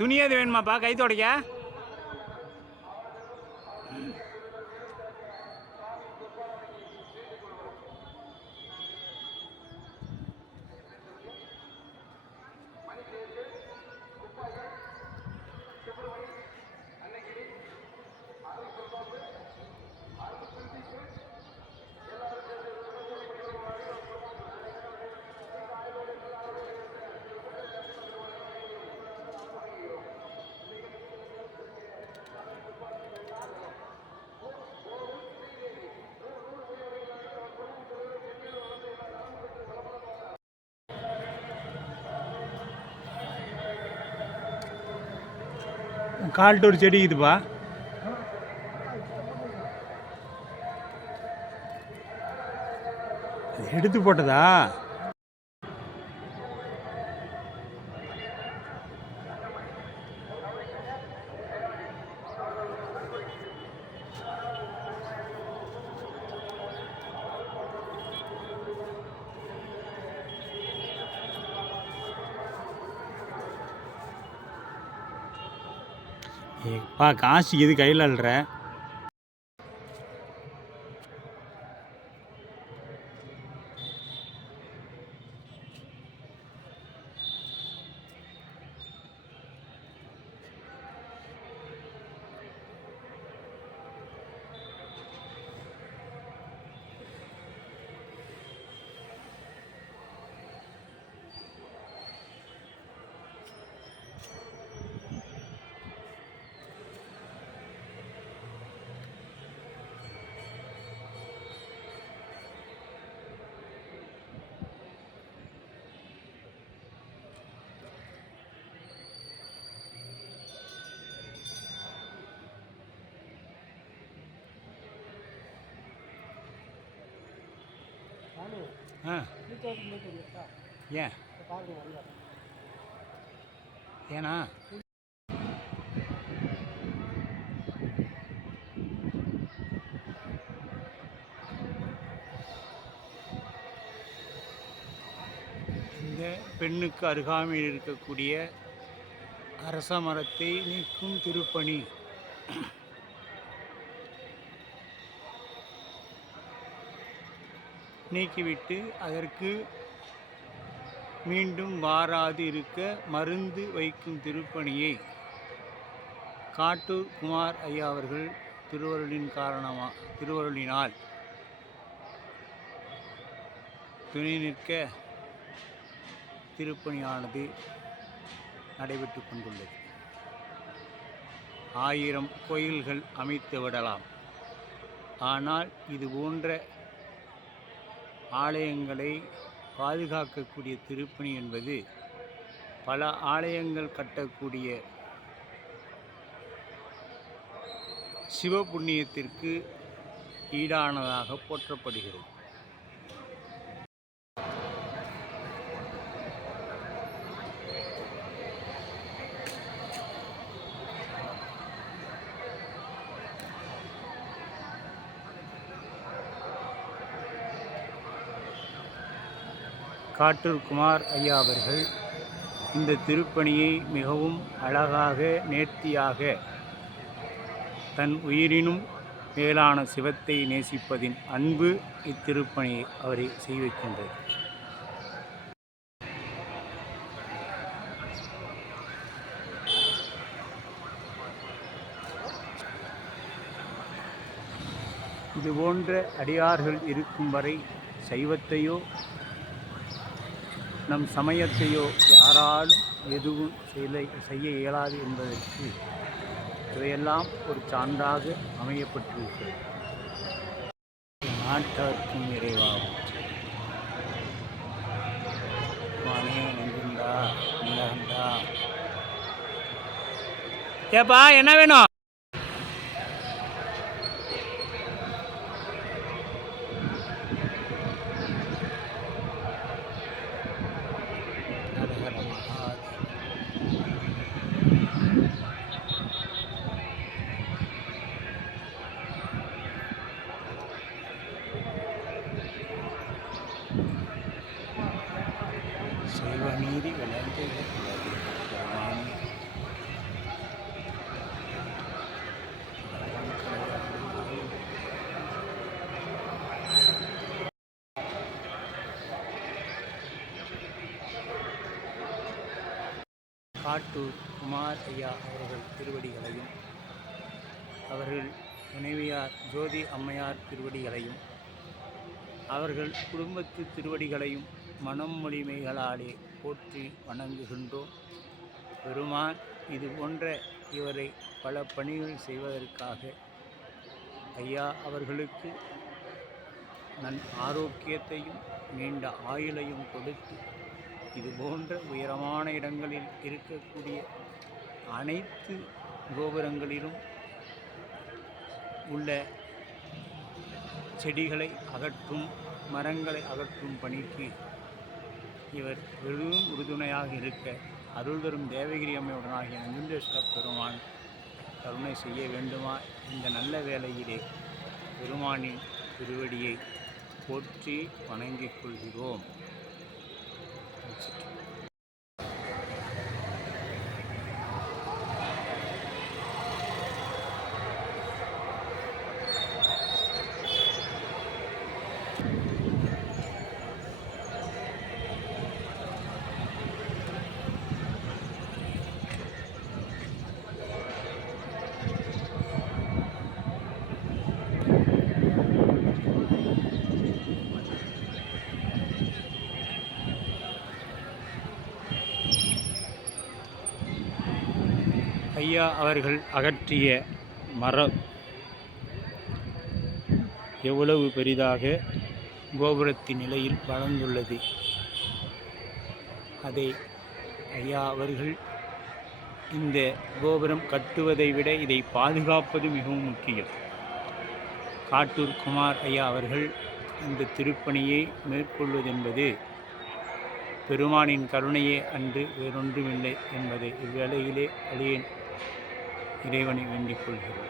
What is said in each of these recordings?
துணி எது வேணுமாப்பா கை துடைக்க? கால்ட்டு ஒரு செடி இதுப்பா. எடுத்து போட்டதா? ஏப்பா காசு எது கையில் அல்ற? ஏன் ஏன்னா இந்த பெண்ணுக்கு அருகாமையில் இருக்கக்கூடிய அரச மரத்தை நீக்கும் திருப்பணி நீக்கிவிட்டு அதற்கு மீண்டும் வாராது இருக்க மருந்து வைக்கும் திருப்பணியை காட்டூர் குமார் ஐயா அவர்கள் திருவருளினால் துணை நிற்க திருப்பணியானது நடைபெற்று கொண்டுள்ளது. 1000 கோயில்கள் அமைத்து விடலாம். ஆனால் இது போன்ற ஆலயங்களை பாதுகாக்கக்கூடிய திருப்பணி என்பது பல ஆலயங்கள் கட்டக்கூடிய சிவபுண்ணியத்திற்கு ஈடானதாக போற்றப்படுகிறது. காட்டூர் குமார் ஐயா அவர்கள் இந்த திருப்பணியை மிகவும் அழகாக நேர்த்தியாக தன் உயிரினும் மேலான சிவத்தை நேசிப்பதின் அன்பு இத்திருப்பணியை அவரை செய்ய வைக்கின்றது. இதுபோன்ற அடியார்கள் இருக்கும் வரை சைவத்தையோ நம் சமயத்தையோ யாராலும் எதுவும் செய்ய இயலாது என்பதற்கு இவையெல்லாம் ஒரு சான்றாக அமையப்பட்டிருக்கிறது. நாட்டார்க்கும் இறைவாகும் மானே நெஞ்சுண்டா நிலண்டா. ஏப்பா என்ன வேணும்? செய்வ நீதி விளங்குகிறது. காட்டூர் குமார் ஐயா அவர்கள் திருவடிகளையும், அவர்கள் துணைவியார் ஜோதி அம்மையார் திருவடிகளையும், அவர்கள் குடும்பத்து திருவடிகளையும் மனம் மொழிமைகளாலே போற்றி வணங்குகின்றோம். பெருமான் இது போன்ற இவரை பல பணிகள் செய்வதற்காக ஐயா அவர்களுக்கு ஆரோக்கியத்தையும் நீண்ட ஆயுளையும் கொடுத்து இது போன்ற உயரமான இடங்களில் இருக்கக்கூடிய அனைத்து கோபுரங்களிலும் உள்ள செடிகளை அகற்றும், மரங்களை அகற்றும் பணிக்கு இவர் வெறும் உறுதுணையாக இருக்க அருள் தரும் தேவகிரி அம்மையுடனாகிய நஞ்சுண்டேஸ்வர பெருமான் கருணை செய்ய வேண்டுமா? இந்த நல்ல வேளையிலே பெருமானின் திருவடியை போற்றி வணங்கிக் கொள்கிறோம். ஐயா அவர்கள் அகற்றிய மரம் எவ்வளவு பெரிதாக கோபுரத்தின் நிலையில் வளர்ந்துள்ளது. அதை ஐயா அவர்கள் இந்த கோபுரம் கட்டுவதை விட இதை பாதுகாப்பது மிகவும் முக்கியம். காட்டூர் குமார் ஐயா அவர்கள் இந்த திருப்பணியை மேற்கொள்வதென்பது பெருமானின் கருணையே அன்று வேறொன்றுமில்லை என்பதை இவ்வேளையிலே அடியேன் இறைவனை வேண்டிக் கொள்கிறோம்.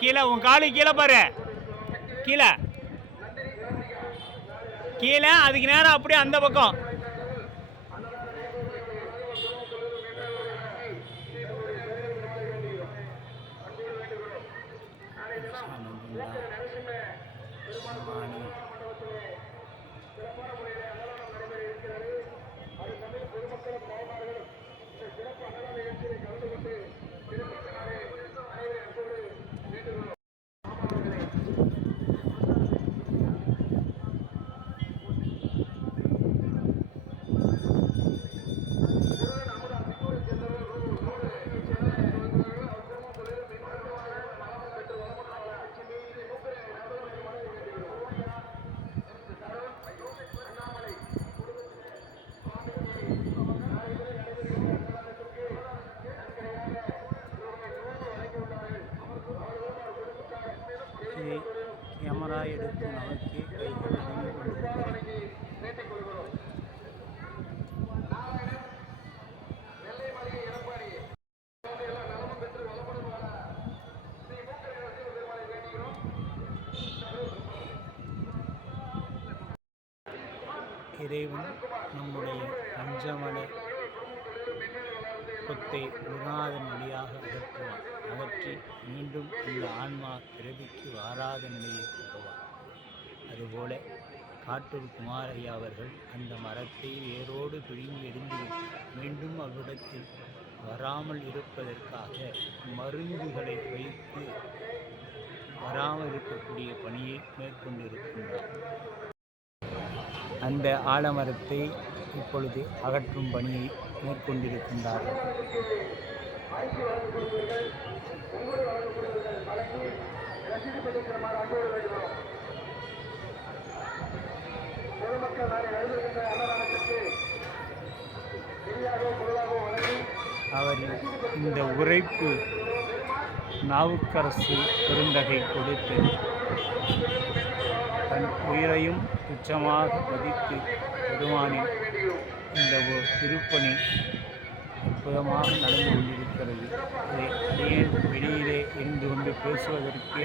கீழே உன் காலு கீழே பாரு, கீழே கீழே அதுக்கு நேரம் அப்படியே அந்த பக்கம். கேமரா எடுத்து நமக்கு இறைவன் நம்முடைய பஞ்சமல கொத்தை குருநாதன் வழியாக அகற்றுவான். அகற்றி மீண்டும் இந்த ஆன்மா பிறவிக்கு வாராத நிலையை கொள்வார். அதுபோல காட்டூர் குமார் ஐயா அவர்கள் அந்த மரத்தை வேரோடு பிழிந்து எரிந்துவிட்டு மீண்டும் அவ்விடத்தில் வராமல் இருப்பதற்காக மருந்துகளை வைத்து வராமல் இருக்கக்கூடிய பணியை மேற்கொண்டிருக்கின்றார். அந்த ஆலமரத்தை இப்பொழுது அகற்றும் பணியை மேற்கொண்டிருக்கின்றார்கள். அவர் இந்த உரைப்பு நாவுக்கரசு பெருந்தகை கொடுத்து தன் உயிரையும் துச்சமாக மதித்து பெருமானின் இந்த ஒரு திருப்பணி அற்புதமாக நடந்து கொண்டிருக்கிறது. இதை அடியேன் வெளியிலே இருந்து கொண்டு பேசுவதற்கு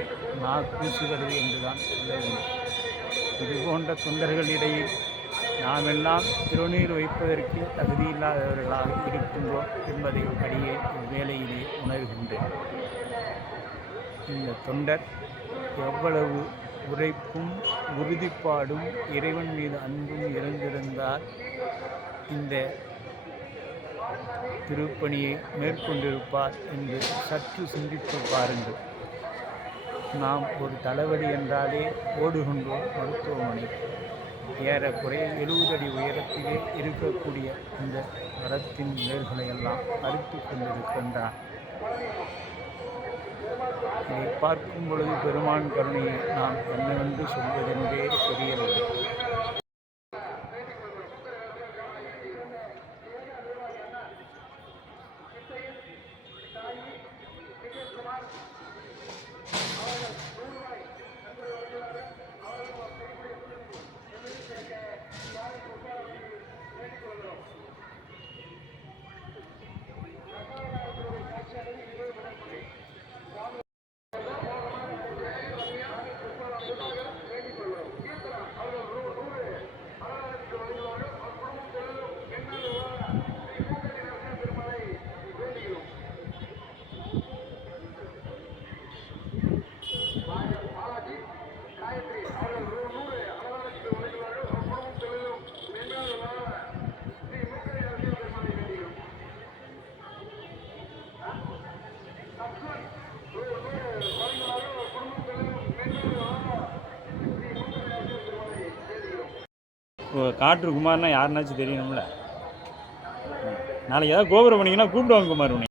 கூசுகிறது என்றுதான் சொல்ல வேண்டும். இது போன்ற தொண்டர்களிடையில் நாமெல்லாம் திருநீர் வைப்பதற்கு தகுதியில்லாதவர்களாக இருக்கின்றோம் என்பதை அடியேன் இவ்வேளையிலே உணர்கின்றேன். இந்த தொண்டர் எவ்வளவு உழைப்பும் உறுதிப்பாடும் இறைவன் மீது அன்பும் இருந்திருந்தால் இந்த திருப்பணியை மேற்கொண்டிருப்பார் என்று சற்று சிந்தித்து பாருங்கள். நாம் ஒரு தலைவலி என்றாலே ஓடுகின்றோம் மருத்துவமனை. ஏறக்குறைய 70 அடி உயரத்திலே இருக்கக்கூடிய இந்த மரத்தின் வேர்களையெல்லாம் அறுத்து கொண்டிருக்கின்றார். இதை பார்க்கும் பொழுது பெருமான் கருணையை நாம் என்னவென்று சொல்வதென்றே தெரியவில்லை. காற்று குமார்னா யாருன்னாச்சும் தெரியணும்ல. நாளைக்கு ஏதாவது கோபுரம் பண்ணிங்கன்னா கூப்பிடுவாங்க குமார் உன்னை.